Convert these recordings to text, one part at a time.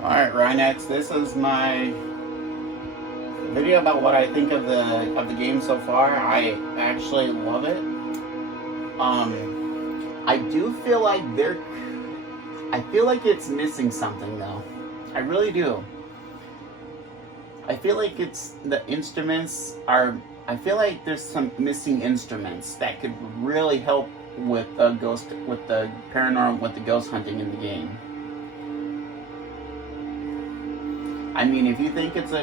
Alright, Rhinex, this is my video about what I think of the game so far. I actually love it. I do feel like I feel like it's missing something though. I really do. I feel like I feel like there's some missing instruments that could really help with the paranormal, with the ghost hunting in the game. I mean, if you think it's a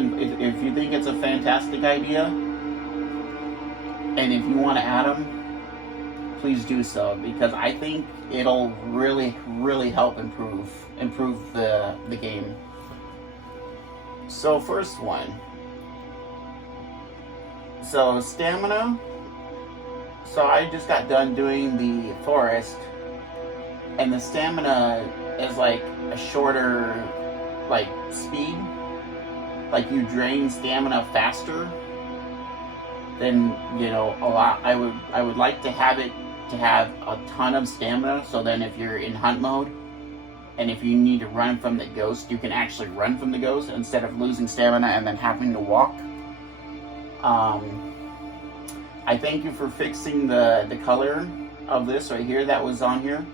fantastic idea, and if you want to add them, please do so, because I think it'll really help improve the game. So first one. So stamina. So I just got done doing the forest, and the stamina is like a shorter like speed. Like you drain stamina faster than, you know, a lot. I would like to have it to have a ton of stamina, so then if you're in hunt mode and if you need to run from the ghost, you can actually run from the ghost instead of losing stamina and then having to walk. I thank you for fixing the color of this right here that was on here.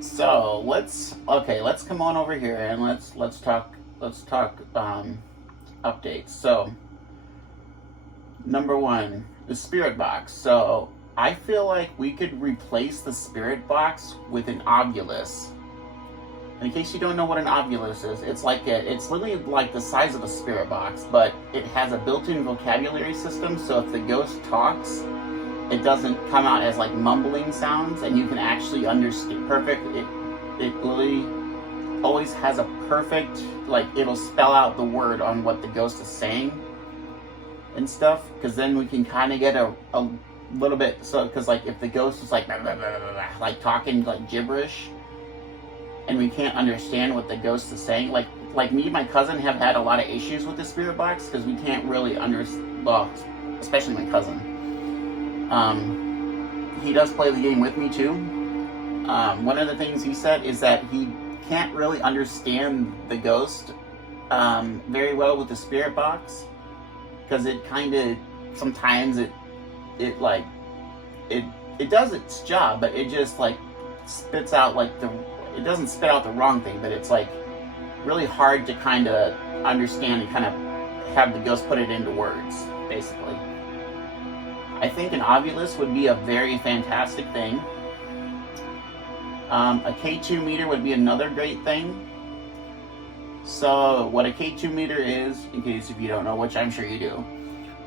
So let's come on over here and let's talk updates. So number one, the spirit box. So I feel like we could replace the spirit box with an obulus. And in case you don't know what an obulus is, it's literally like the size of a spirit box, but it has a built-in vocabulary system, so if the ghost talks, it doesn't come out as like mumbling sounds, and you can actually understand perfect. It literally always has a perfect, like, it'll spell out the word on what the ghost is saying and stuff, because then we can kind of get a little bit, so because like if the ghost is like blah, blah, blah, blah, blah, like talking like gibberish and we can't understand what the ghost is saying, like me and my cousin have had a lot of issues with the spirit box because we can't really understand, well, especially my cousin. He does play the game with me too. One of the things he said is that he can't really understand the ghost very well with the spirit box, because it kind of, sometimes it does its job, but it just like spits out like it doesn't spit out the wrong thing, but it's like really hard to kind of understand and kind of have the ghost put it into words, basically. I think an obulus would be a very fantastic thing. A K2 meter would be another great thing. So what a K2 meter is, in case if you don't know, which I'm sure you do,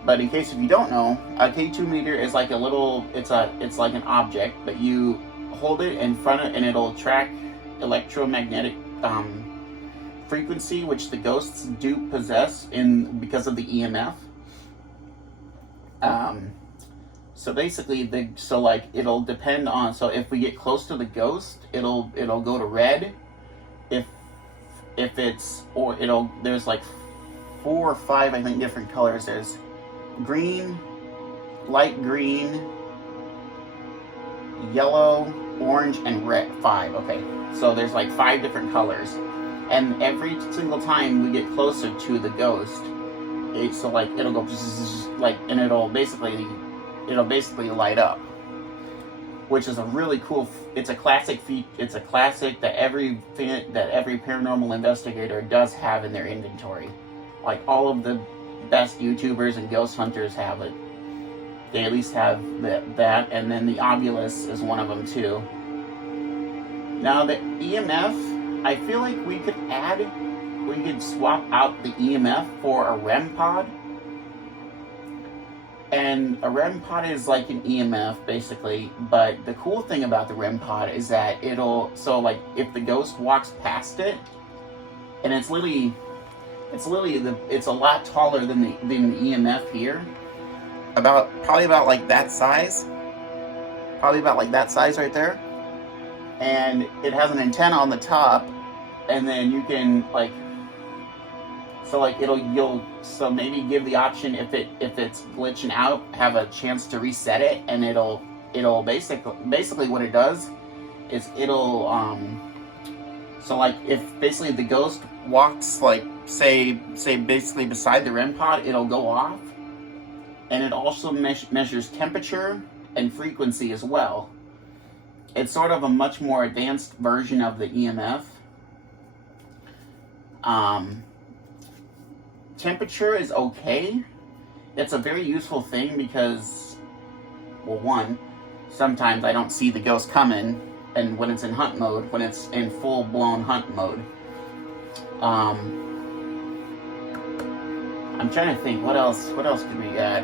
but in case if you don't know, a K2 meter is like a little, it's like an object, but you hold it in front of, and it'll track electromagnetic frequency, which the ghosts do possess because of the EMF. So basically, it'll depend on. So if we get close to the ghost, it'll go to red. There's like 4 or 5, I think, different colors. There's green, light green, yellow, orange, and red. 5. Okay, so there's like 5 different colors, and every single time we get closer to the ghost, it'll go like, and it'll basically light up, which is a really cool. It's a classic feat. It's a classic that every paranormal investigator does have in their inventory. Like all of the best YouTubers and ghost hunters have it. They at least have that, and then the obulus is one of them too. Now the EMF, I feel like we could swap out the EMF for a REM pod. And a REM pod is like an EMF basically, but the cool thing about the REM pod is that if the ghost walks past it, and it's a lot taller than the EMF here, probably about like that size right there, and it has an antenna on the top, and then you can so maybe give the option, if it's glitching out, have a chance to reset it, and it'll basically what it does is So like if basically the ghost walks like say basically beside the REM pod, it'll go off. And it also measures temperature and frequency as well. It's sort of a much more advanced version of the EMF. Temperature is okay. It's a very useful thing because, well, one, sometimes I don't see the ghost coming, and when it's in hunt mode, when it's in full-blown hunt mode. I'm trying to think, what else could we add?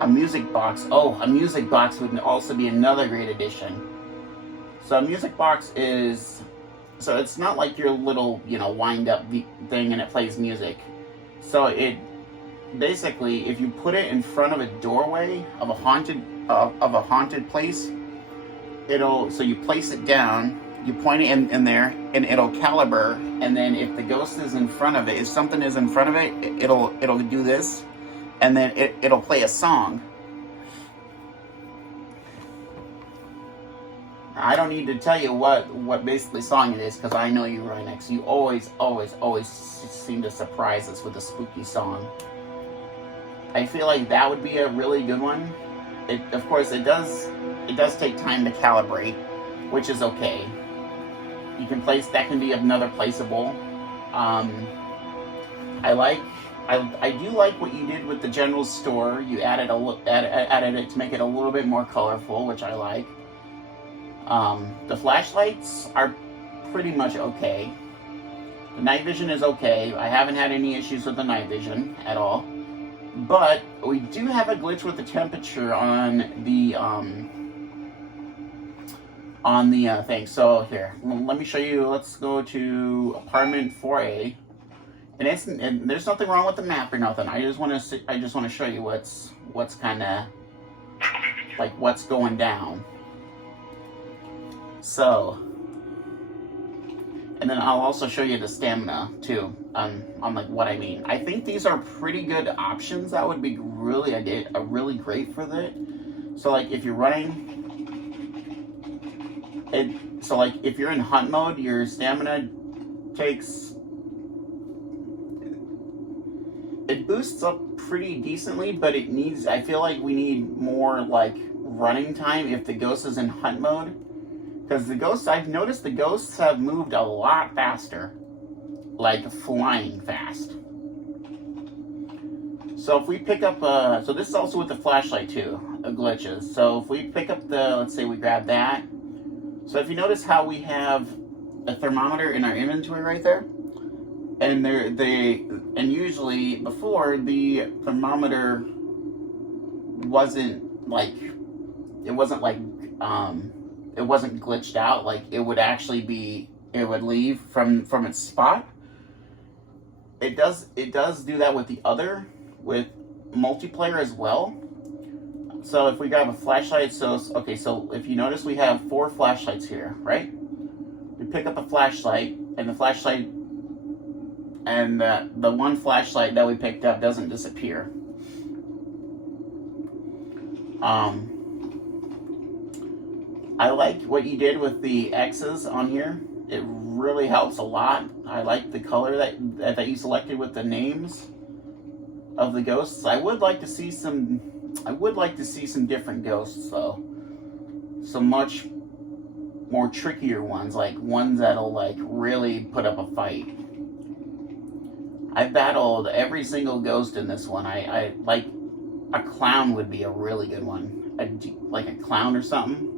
A music box. Oh, a music box would also be another great addition. So a music box is, so it's not like your little, wind up thing and it plays music. So it basically, if you put it in front of a doorway of a haunted place, so you place it down, you point it in there, and it'll caliber. And then if the ghost is in front of it, if something is in front of it, it'll do this, and then it'll play a song. I don't need to tell you what basically song it is, because I know you, Rhinex. You always seem to surprise us with a spooky song. I feel like that would be a really good one. Of course, it does take time to calibrate, which is okay. You can that can be another placeable. I do like what you did with the general store. You added it to make it a little bit more colorful, which I like. The flashlights are pretty much okay. The night vision is okay. I haven't had any issues with the night vision at all. But we do have a glitch with the temperature on the thing. So here, let me show you. Let's go to apartment 4A. And there's nothing wrong with the map or nothing. I just want to show you what's kind of like what's going down. So, and then I'll also show you the stamina too, on like what I mean. I think these are pretty good options that would be really great for that. So like if you're running, so like if you're in hunt mode, your stamina it boosts up pretty decently, but I feel like we need more like running time if the ghost is in hunt mode. Because I've noticed the ghosts have moved a lot faster. Like flying fast. So if we pick up, so this is also with the flashlight too, glitches. So if we pick up let's say we grab that. So if you notice how we have a thermometer in our inventory right there, and usually before the thermometer wasn't glitched out, like it would leave from its spot. It does do that with with multiplayer as well. So if we grab a flashlight, so if you notice we have 4 flashlights here, right? We pick up a flashlight, and the one flashlight that we picked up doesn't disappear. I like what you did with the X's on here. It really helps a lot. I like the color that you selected with the names of the ghosts. I would like to see some different ghosts though. Some much more trickier ones, like ones that'll like really put up a fight. I've battled every single ghost in this one. I like a clown would be a really good one. Like a clown or something.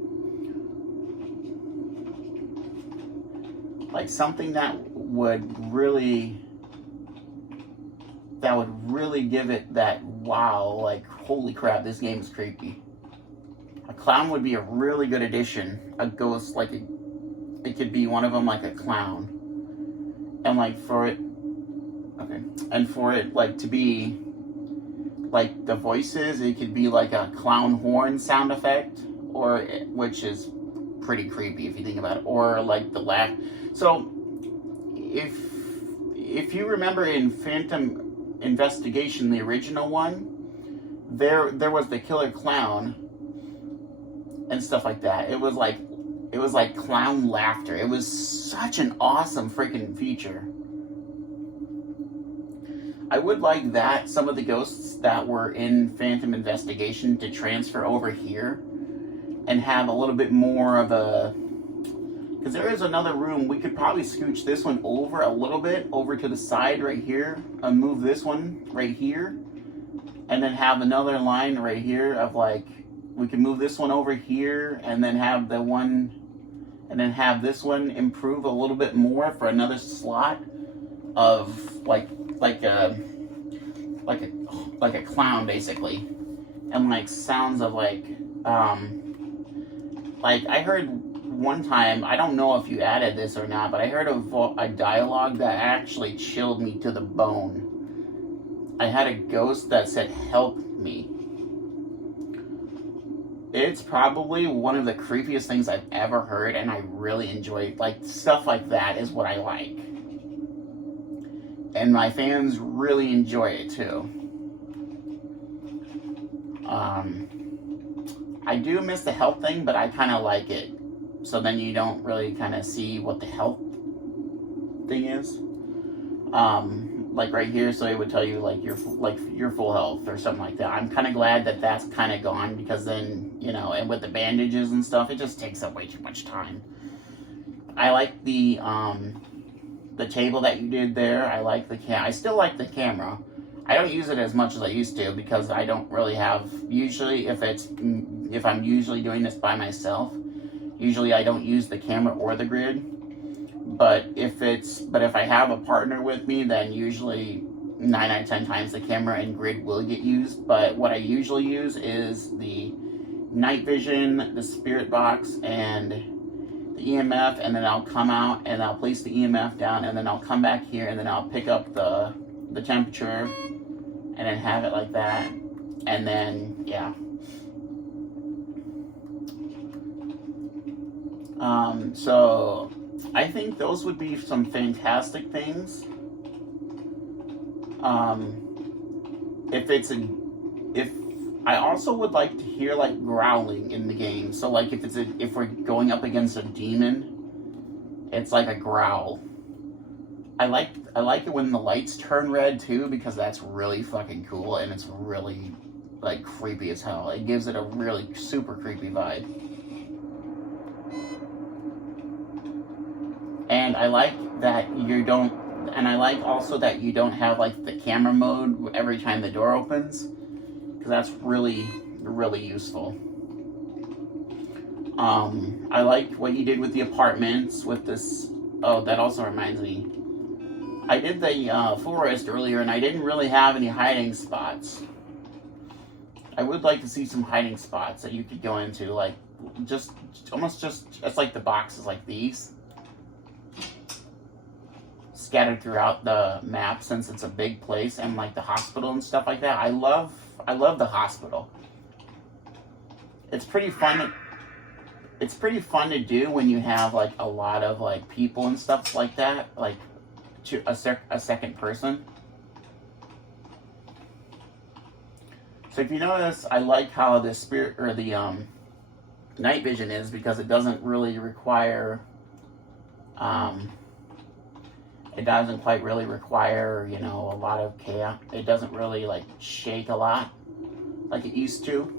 Like something that would really give it that wow, like holy crap, this game is creepy. A clown would be a really good addition. A ghost, it could be one of them, like a clown. And like for it like to be like the voices, it could be like a clown horn sound effect, which is pretty creepy if you think about it, or like the laugh. So if you remember in Phantom Investigation, the original one, there was the killer clown, and stuff like that. It was like clown laughter. It was such an awesome freaking feature. I would like that some of the ghosts that were in Phantom Investigation to transfer over here and have a little bit more of a, because there is another room. We could probably scooch this one over a little bit over to the side right here and move this one right here, and then have another line right here of like, we can move this one over here and then have the one, and then have this one improve a little bit more for another slot of like a clown basically, and like sounds of like I heard one time, I don't know if you added this or not, but I heard a dialogue that actually chilled me to the bone. I had a ghost that said, "Help me." It's probably one of the creepiest things I've ever heard, and I really enjoy it. Like, stuff like that is what I like. And my fans really enjoy it too. I do miss the health thing, but I kind of like it. So then you don't really kind of see what the health thing is. Like right here, so it would tell you like your full health or something like that. I'm kind of glad that that's kind of gone, because then, you know, and with the bandages and stuff, it just takes up way too much time. I like the table that you did there. I like I still like the camera. I don't use it as much as I used to, because I don't really have, usually if I'm usually doing this by myself, usually I don't use the camera or the grid. But if I have a partner with me, then usually 9 out of 10 times the camera and grid will get used. But what I usually use is the night vision, the spirit box, and the EMF, and then I'll come out and I'll place the EMF down, and then I'll come back here, and then I'll pick up the temperature and then have it like that. And then, yeah. So I think those would be some fantastic things. If I also would like to hear like growling in the game. So like if we're going up against a demon, it's like a growl. I like it when the lights turn red too, because that's really fucking cool, and it's really like creepy as hell. It gives it a really super creepy vibe. And I like that I like also that you don't have like the camera mode every time the door opens, because that's really, really useful. I like what you did with the apartments with this. Oh, that also reminds me. I did the forest earlier, and I didn't really have any hiding spots. I would like to see some hiding spots that you could go into, like almost it's like the boxes like these, scattered throughout the map, since it's a big place, and like the hospital and stuff like that. I love the hospital. It's pretty fun. It's pretty fun to do when you have like a lot of like people and stuff like that, like to a second person. So if you notice, I like how the spirit or the night vision is, because it doesn't really require it doesn't quite really require, you know, a lot of chaos. It doesn't really like shake a lot like it used to.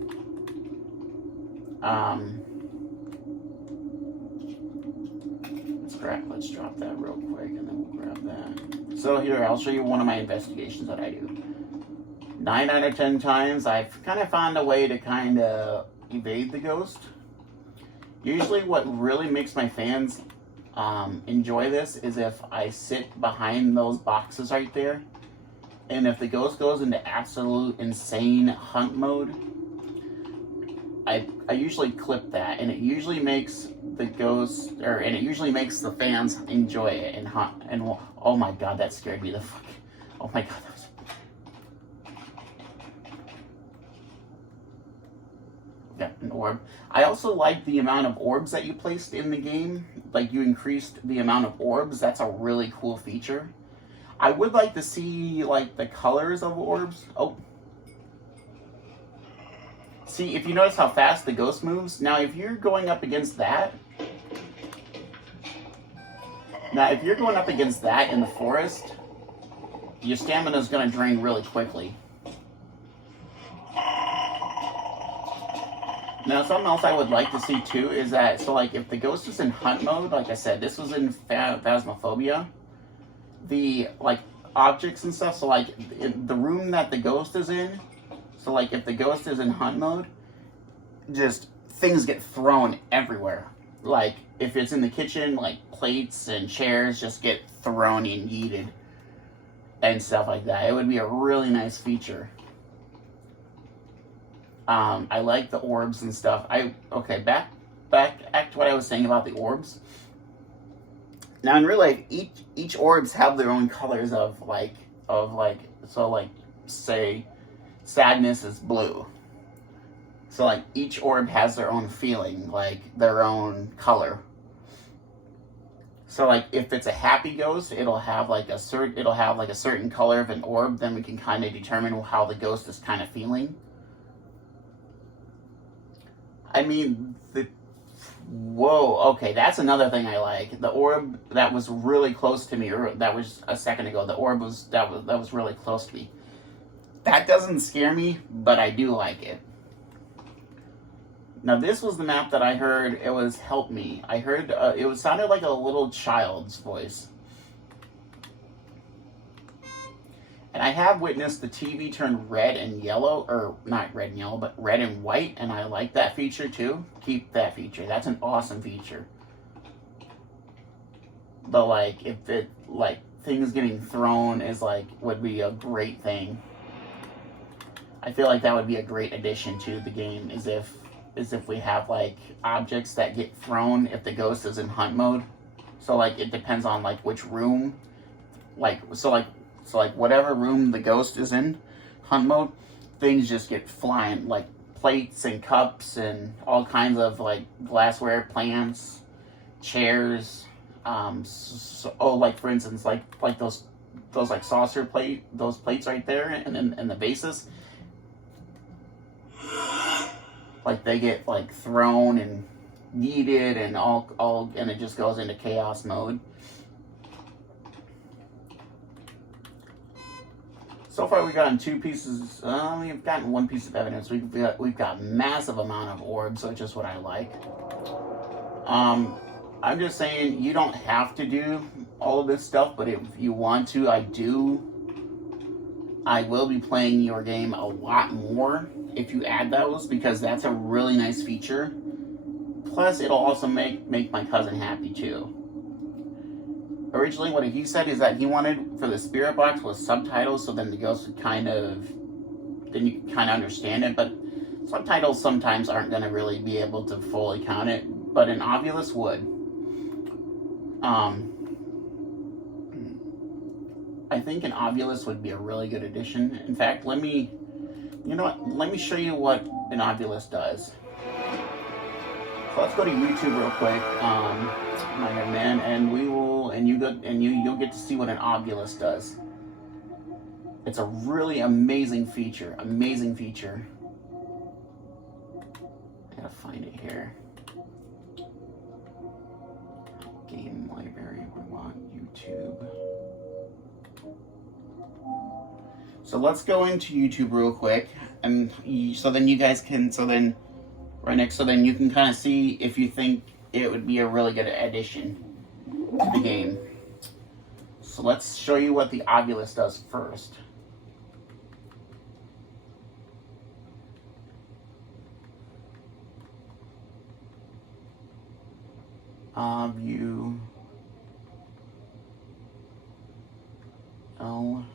Let's drop that real quick, and then we'll grab that. So here, I'll show you one of my investigations that I do. 9 out of 10 times, I've kind of found a way to kind of evade the ghost. Usually what really makes my fans enjoy this is if I sit behind those boxes right there, and if the ghost goes into absolute insane hunt mode, I usually clip that, and it usually makes the ghost, and it usually makes the fans enjoy it and hunt. And oh my god, that scared me the fuck. Oh my god, that was. Got an orb. I also like the amount of orbs that you placed in the game. Like, you increased the amount of orbs. That's a really cool feature. I would like to see like the colors of orbs. Oh. see, if you notice how fast the ghost moves, now if you're going up against that, in the forest, your stamina is going to drain really quickly. Now, something else I would like to see too is that, so like if the ghost is in hunt mode, like I said, this was in Phasmophobia, the like objects and stuff, so like the room that the ghost is in, so like if the ghost is in hunt mode, just things get thrown everywhere. Like if it's in the kitchen, like plates and chairs just get thrown and yeeted and stuff like that. It would be a really nice feature. I like the orbs and stuff. Okay, back to what I was saying about the orbs. Now in real life, each orbs have their own colors of so like say sadness is blue. So like each orb has their own feeling, like their own color. So like if it's a happy ghost, it'll have like a certain color of an orb. Then we can kind of determine how the ghost is kind of feeling. I mean, whoa, okay, that's another thing I like. The orb that was really close to me, or that was a second ago, the orb that was really close to me. That doesn't scare me, but I do like it. Now this was the map that I heard, it was Help Me. I heard, sounded like a little child's voice. And I have witnessed the TV turn red and yellow, or not red and yellow, but red and white, and I like that feature too. Keep that feature. That's an awesome feature. But like, if it, like, things getting thrown is like, would be a great thing. I feel like that would be a great addition to the game, is if we have like objects that get thrown if the ghost is in hunt mode. So like, it depends on like which room, so whatever room the ghost is in, hunt mode, things just get flying, like plates and cups and all kinds of like glassware, plants, chairs. Like for instance, like those like saucer those plates right there, and the vases, like they get like thrown and yeeted and all, and it just goes into chaos mode. So far, we've gotten two pieces. We've gotten one piece of evidence. We've got massive amount of orbs, which is what I like. I'm just saying you don't have to do all of this stuff, but if you want to, I will be playing your game a lot more if you add those, because that's a really nice feature. Plus, it'll also make my cousin happy too. Originally, what he said is that he wanted for the spirit box was subtitles, so then the ghost would then you can kind of understand it. But subtitles sometimes aren't going to really be able to fully count it, but an Ovilus would. I think an Ovilus would be a really good addition. In fact, let me show you what an Ovilus does. So let's go to YouTube real quick, my young man, and you'll get to see what an Ovilus does. It's a really amazing feature. Amazing feature. I gotta find it here. Game library. We want YouTube. So let's go into YouTube real quick, and so then you guys can then you can kind of see if you think it would be a really good addition to the game. So let's show you what the Ovilus does first. View L.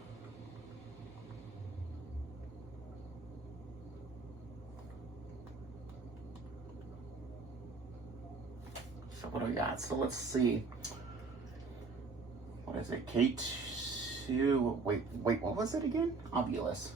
So what do we got? So let's see. What is it? K2. Wait, what was it again? Ovilus.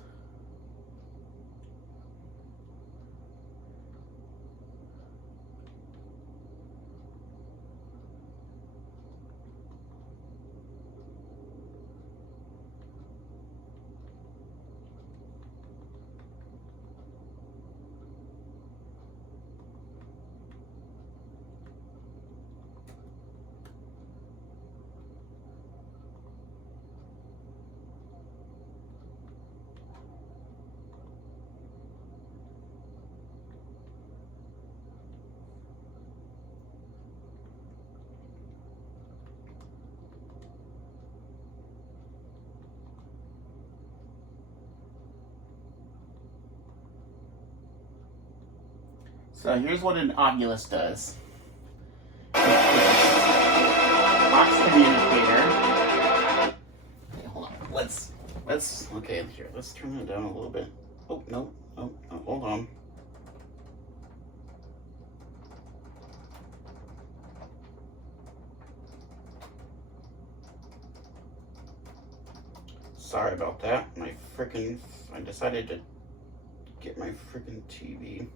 So here's what an ovulus does. Box communicator. Okay, hold on. Let's okay, here. Let's turn it down a little bit. Oh no, oh, hold on. Sorry about that. I decided to get my freaking TV.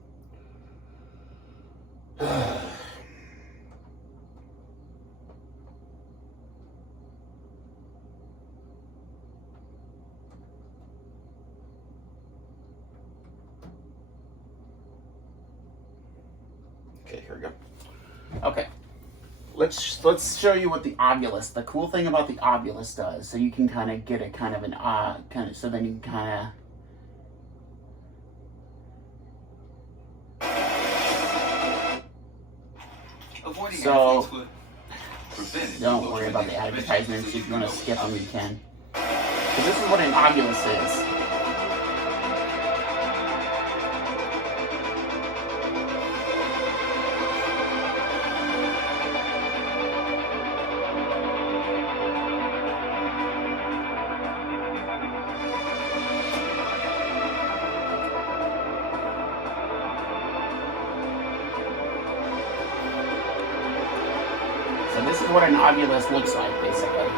Okay, here we go. Okay. Let's show you what the ovulus, the cool thing about the ovulus does, so you can kind of get a kind of an so then you can kind of so don't worry about the advertisements. If you want to skip them, you can. So this is what an ovulus is. So this is what an ovulus looks like, basically.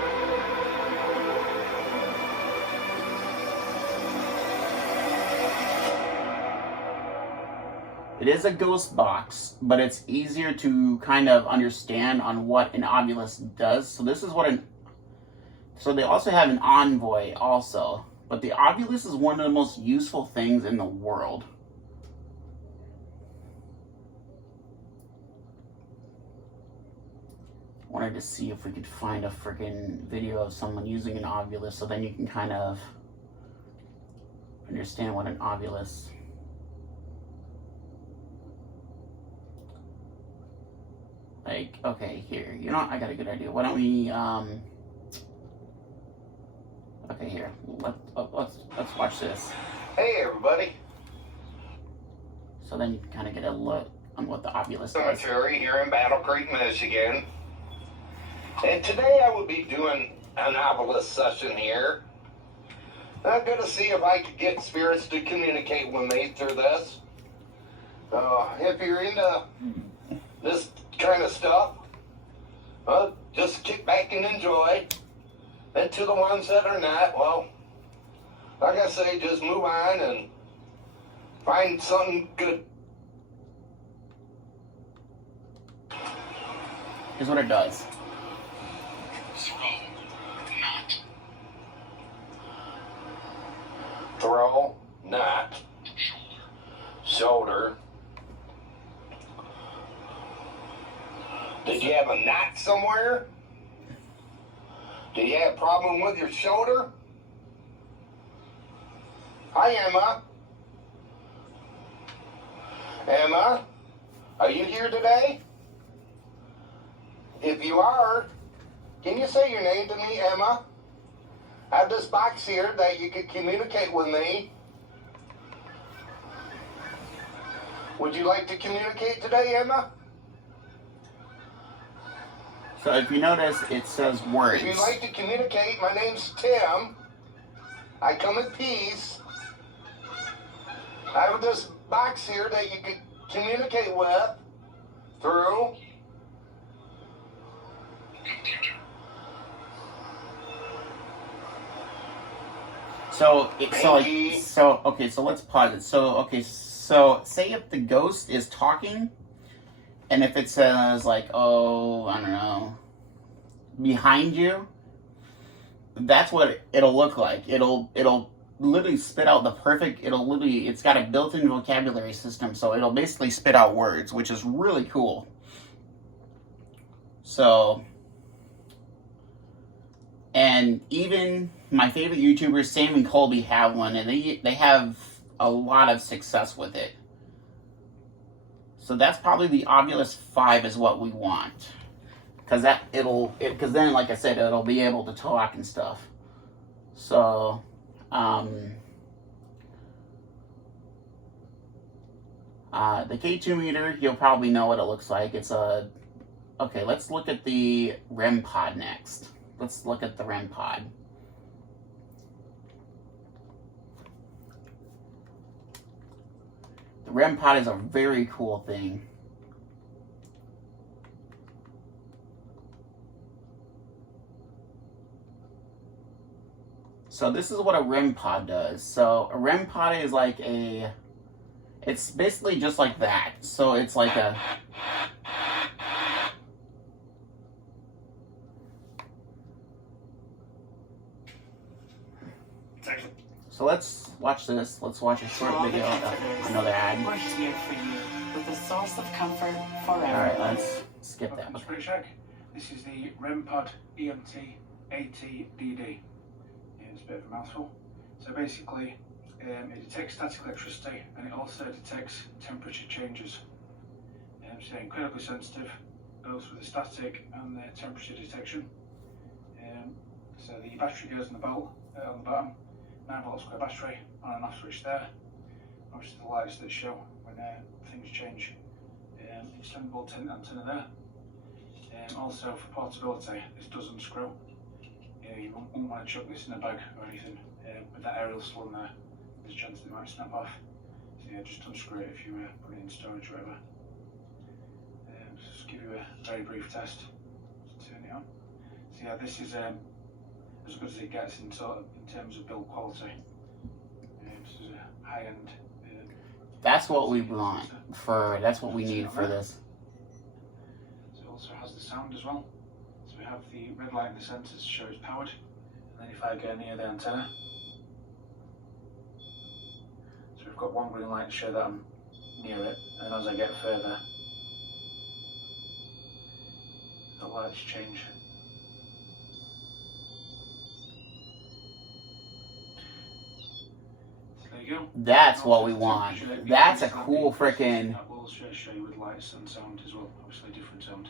It is a ghost box, but it's easier to kind of understand on what an ovulus does. So this is what so they also have an envoy also, but the ovulus is one of the most useful things in the world. Wanted to see if we could find a freaking video of someone using an ovulus, so then you can kind of understand what an ovulus. Like, okay, here. You know what? I got a good idea. Why don't we okay, here. Let's watch this. Hey everybody. So then you can kind of get a look on what the ovulus does. Cemetery here in Battle Creek, Michigan. And today I will be doing an ovulus session here. I'm going to see if I can get spirits to communicate with me through this. If you're into this kind of stuff, just kick back and enjoy. And to the ones that are not, well, like I say, just move on and find something good. Here's what it does. Throw, knot, shoulder. Did you have a knot somewhere? Did you have a problem with your shoulder? Hi, Emma. Emma, are you here today? If you are, can you say your name to me, Emma? I have this box here that you could communicate with me. Would you like to communicate today, Emma? So if you notice, it says words. If you'd like to communicate, my name's Tim. I come in peace. I have this box here that you could communicate with through. So let's pause it. So say if the ghost is talking, and if it says like, oh, I don't know, behind you, that's what it'll look like. It'll literally spit out the perfect. It's got a built-in vocabulary system, so it'll basically spit out words, which is really cool. So. And even my favorite YouTubers, Sam and Colby, have one, and they have a lot of success with it. So that's probably the Ovulus 5 is what we want, because then, like I said, it'll be able to talk and stuff. So, The K2 meter, you'll probably know what it looks like. It's a... Okay, let's look at the REM pod next. Let's look at the REM pod. The REM pod is a very cool thing. So this is what a REM pod does. So a REM pod is like a... It's basically just like that. So it's like a... So let's watch this. Let's watch a short video of another ad. We're here for you with a source of comfort forever. Alright, let's skip that. Welcome to Spirit Shack. This is the REM pod EMT ATDD. It's a bit of a mouthful. So basically, it detects static electricity and it also detects temperature changes. So incredibly sensitive, both with the static and the temperature detection. So the battery goes in the belt on the bottom. 9 volt square battery, on and off switch there. Obviously the lights that show when things change. Extendable tint antenna there. Also for portability, this does unscrew. You won't want to chuck this in a bag or anything. With that aerial still in there, there's a chance it might snap off. So yeah, just unscrew it if you put it in storage or whatever. Just give you a very brief test. Just turn it on. So yeah, this is as good as it gets in terms of build quality. This is a high-end. That's what we want for. That's what we need for this. So it also has the sound as well. So we have the red light in the centre to show it's powered. And then if I go near the antenna, so we've got one green light to show that I'm near it. And as I get further, the lights change. That's what we want. That's a cool freaking... That will show you with lights and sound as well, obviously different sound.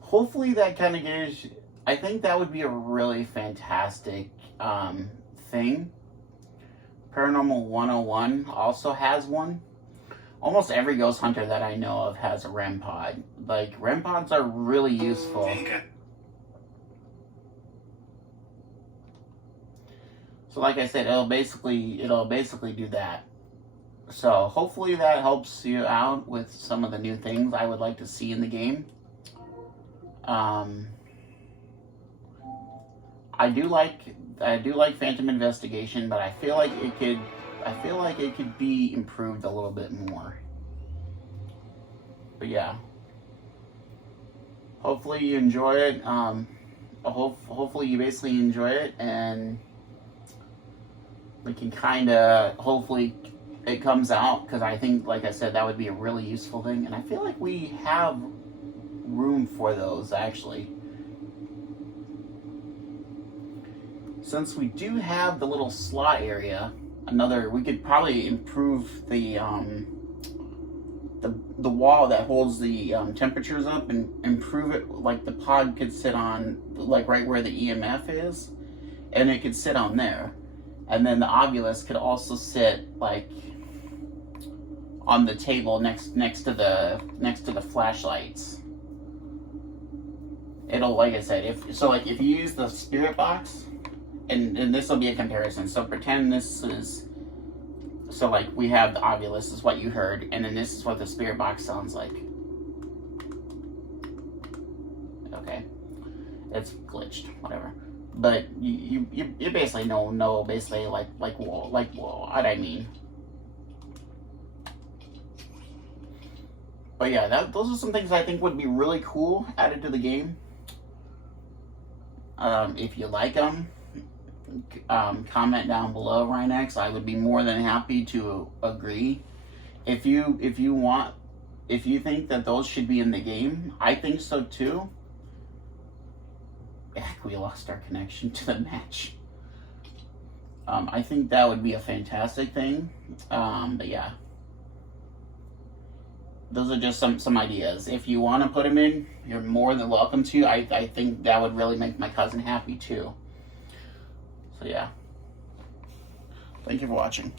Hopefully that kind of gives... I think that would be a really fantastic thing. Paranormal 101 also has one. Almost every ghost hunter that I know of has a REM pod. Like, REM pods are really useful. So like I said, it'll basically do that. So hopefully that helps you out with some of the new things I would like to see in the game. I do like Phantom Investigation, but I feel like it could be improved a little bit more. But yeah. Hopefully you enjoy it. Hopefully you basically enjoy it, and we can kind of, hopefully it comes out, because I think, like I said, that would be a really useful thing. And I feel like we have room for those, actually. Since we do have the little slot area, we could probably improve the wall that holds the temperatures up and improve it. Like the pod could sit on, like right where the EMF is, and it could sit on there. And then the Ovilus could also sit like on the table next to the flashlights. It'll, like I said, if you use the spirit box, and this will be a comparison. So pretend this is, so like we have the Ovilus is what you heard, and then this is what the spirit box sounds like. Okay, it's glitched, whatever. But you basically know basically like what I mean. But yeah, those are some things I think would be really cool added to the game. If you like them, comment down below, Rhinex. I would be more than happy to agree. If you think that those should be in the game, I think so too. Heck, we lost our connection to the match. I think that would be a fantastic thing. But yeah, those are just some ideas. If you want to put them in, you're more than welcome to. I think that would really make my cousin happy too. So yeah. Thank you for watching.